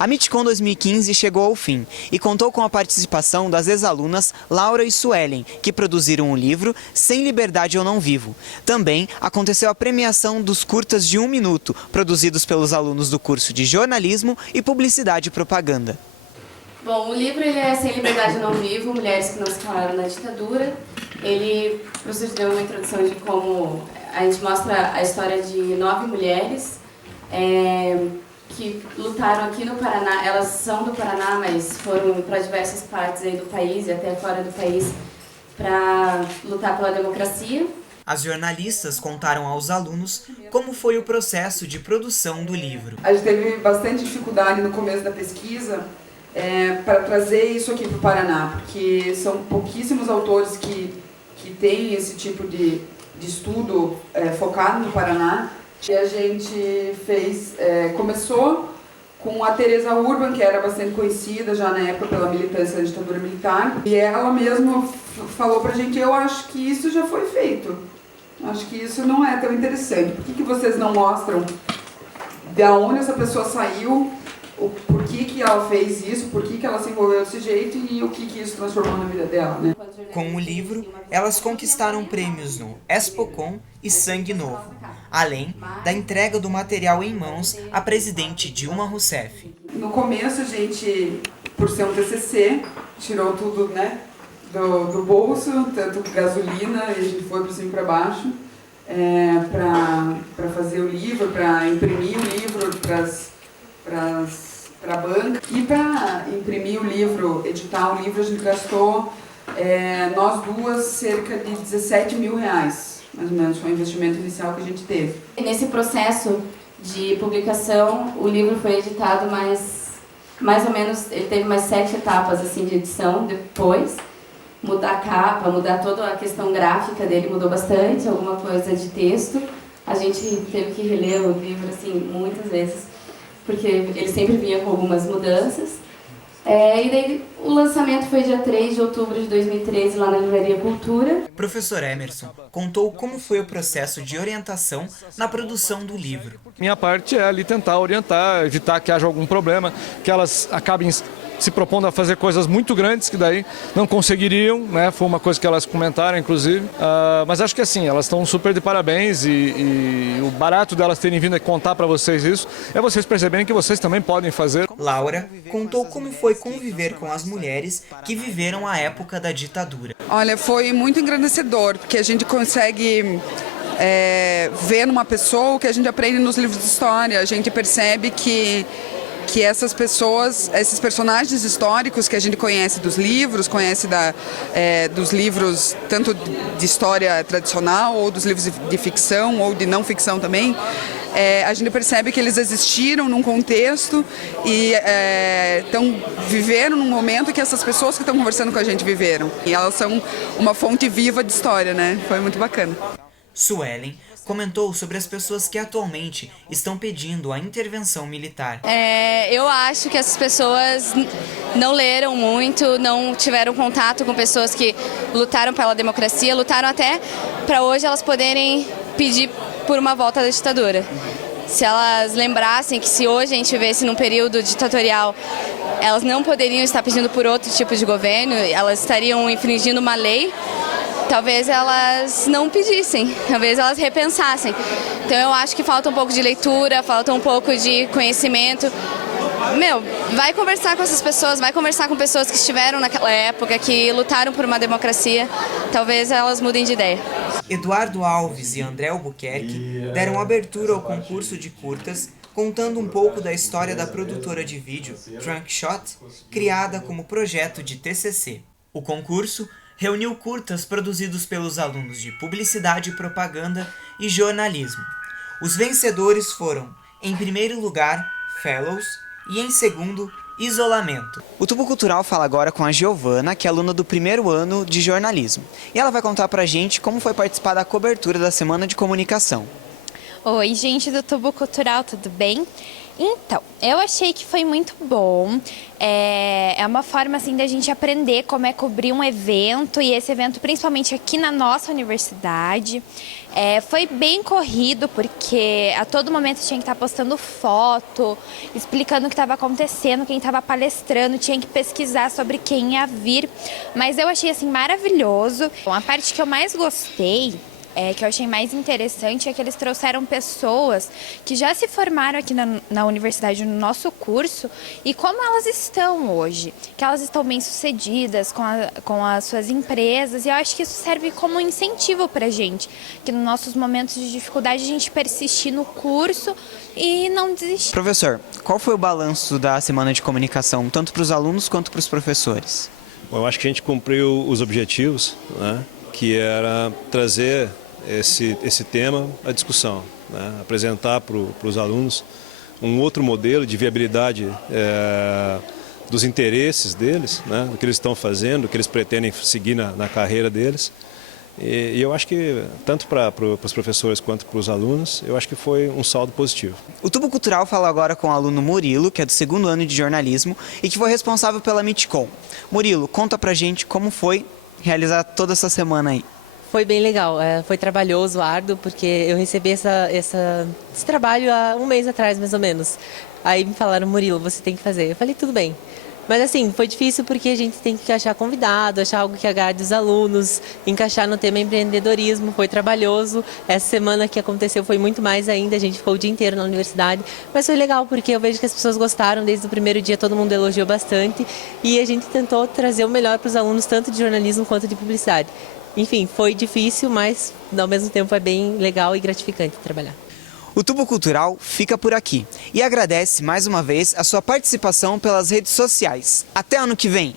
A MITCOM 2015 chegou ao fim e contou com a participação das ex-alunas Laura e Suelen, que produziram o livro Sem Liberdade Eu Não Vivo. Também aconteceu a premiação dos curtas de 1 minuto, produzidos pelos alunos do curso de Jornalismo e Publicidade e Propaganda. Bom, o livro ele é Sem Liberdade Eu Não Vivo, Mulheres que Não Se Calaram na Ditadura. Ele, o professor deu uma introdução de como a gente mostra a história de 9 mulheres que lutaram aqui no Paraná. Elas são do Paraná, mas foram para diversas partes aí do país e até fora do país para lutar pela democracia. As jornalistas contaram aos alunos como foi o processo de produção do livro. A gente teve bastante dificuldade no começo da pesquisa para trazer isso aqui para o Paraná, porque são pouquíssimos autores que têm esse tipo de estudo focado no Paraná. E a gente começou com a Teresa Urban, que era bastante conhecida já na época pela militância da ditadura militar. E ela mesma falou pra gente: eu acho que isso já foi feito. Acho que isso não é tão interessante. Por que vocês não mostram de onde essa pessoa saiu, por que ela fez isso, por que ela se envolveu desse jeito e o que isso transformou na vida dela, né? Com o livro, elas conquistaram prêmios no Expocom e Sangue Novo, além da entrega do material em mãos à presidente Dilma Rousseff. No começo a gente, por ser um TCC, tirou tudo, né, do bolso, tanto gasolina, e a gente foi para cima e para baixo, para fazer o livro, para imprimir o livro para a banca. E para imprimir o livro, editar o livro, a gente gastou, nós duas, cerca de R$17 mil, mais ou menos, foi o investimento inicial que a gente teve. Nesse processo de publicação, o livro foi editado mais ou menos, ele teve mais 7 etapas assim, de edição depois. Mudar a capa, mudar toda a questão gráfica dele mudou bastante, alguma coisa de texto. A gente teve que reler o livro assim, muitas vezes, porque ele sempre vinha com algumas mudanças. E daí o lançamento foi dia 3 de outubro de 2013, lá na Livraria Cultura. Professor Emerson contou como foi o processo de orientação na produção do livro. Minha parte é ali tentar orientar, evitar que haja algum problema, que elas acabem se propondo a fazer coisas muito grandes que daí não conseguiriam, né? Foi uma coisa que elas comentaram, inclusive. Mas acho que assim, elas estão super de parabéns e o barato delas terem vindo aqui contar para vocês isso é vocês perceberem que vocês também podem fazer. Laura contou como foi conviver com as mulheres que viveram a época da ditadura. Olha, foi muito engrandecedor, porque a gente consegue ver numa pessoa o que a gente aprende nos livros de história. A gente percebe que essas pessoas, esses personagens históricos que a gente conhece dos livros, dos livros tanto de história tradicional, ou dos livros de ficção, ou de não ficção também, a gente percebe que eles existiram num contexto e viveram num momento que essas pessoas que estão conversando com a gente viveram. E elas são uma fonte viva de história, né? Foi muito bacana. Suelen comentou sobre as pessoas que atualmente estão pedindo a intervenção militar. Eu acho que essas pessoas não leram muito, não tiveram contato com pessoas que lutaram pela democracia, lutaram até para hoje elas poderem pedir por uma volta da ditadura. Se elas lembrassem que se hoje a gente vivesse num período ditatorial, elas não poderiam estar pedindo por outro tipo de governo, elas estariam infringindo uma lei. Talvez elas não pedissem, talvez elas repensassem. Então eu acho que falta um pouco de leitura, falta um pouco de conhecimento. Vai conversar com essas pessoas, vai conversar com pessoas que estiveram naquela época, que lutaram por uma democracia. Talvez elas mudem de ideia. Eduardo Alves e André Albuquerque deram abertura ao concurso de curtas, contando um pouco da história da produtora de vídeo Trunk Shot, criada como projeto de TCC. O concurso reuniu curtas produzidos pelos alunos de Publicidade e Propaganda e Jornalismo. Os vencedores foram, em primeiro lugar, Fellows e, em segundo, Isolamento. O Tubo Cultural fala agora com a Giovana, que é aluna do 1º ano de jornalismo. E ela vai contar pra gente como foi participar da cobertura da Semana de Comunicação. Oi, gente do Tubo Cultural, tudo bem? Então, eu achei que foi muito bom. É uma forma assim da gente aprender como é cobrir um evento, e esse evento principalmente aqui na nossa universidade. Foi bem corrido, porque a todo momento tinha que estar postando foto, explicando o que estava acontecendo, quem estava palestrando, tinha que pesquisar sobre quem ia vir. Mas eu achei assim maravilhoso. Bom, a parte que eu mais gostei, que eu achei mais interessante, é que eles trouxeram pessoas que já se formaram aqui na universidade, no nosso curso, e como elas estão hoje, que elas estão bem-sucedidas com as suas empresas, e eu acho que isso serve como incentivo para a gente, que nos nossos momentos de dificuldade a gente persistir no curso e não desistir. Professor, qual foi o balanço da Semana de Comunicação, tanto para os alunos quanto para os professores? Bom, eu acho que a gente cumpriu os objetivos, né, que era trazer esse tema à discussão, né? Apresentar para os alunos um outro modelo de viabilidade dos interesses deles, né? Do que eles estão fazendo, do que eles pretendem seguir na carreira deles. E eu acho que, tanto para os professores quanto para os alunos, eu acho que foi um saldo positivo. O Tubo Cultural fala agora com o aluno Murilo, que é do 2º ano de jornalismo e que foi responsável pela MITCOM. Murilo, conta pra gente como foi realizar toda essa semana aí. Foi bem legal, foi trabalhoso, árduo, porque eu recebi esse trabalho há um mês atrás, mais ou menos. Aí me falaram, Murilo, você tem que fazer. Eu falei, tudo bem. Mas assim, foi difícil porque a gente tem que achar convidado, achar algo que agrade os alunos, encaixar no tema empreendedorismo, foi trabalhoso. Essa semana que aconteceu foi muito mais ainda, a gente ficou o dia inteiro na universidade. Mas foi legal porque eu vejo que as pessoas gostaram, desde o primeiro dia todo mundo elogiou bastante. E a gente tentou trazer o melhor para os alunos, tanto de jornalismo quanto de publicidade. Enfim, foi difícil, mas ao mesmo tempo é bem legal e gratificante trabalhar. O Tubo Cultural fica por aqui e agradece mais uma vez a sua participação pelas redes sociais. Até ano que vem!